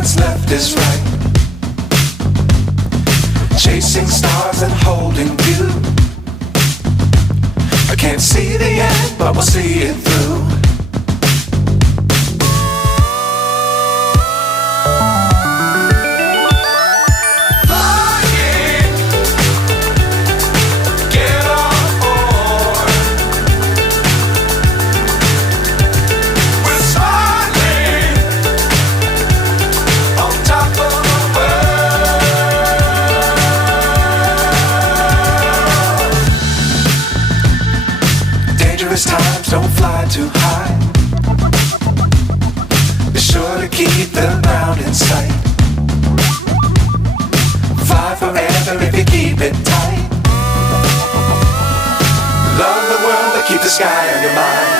what's left is right. Chasing stars and holding you. I can't see the end, but we'll see it through. Times don't fly too high. Be sure to keep the ground in sight. Fly forever if you keep it tight. Love the world but keep the sky on your mind.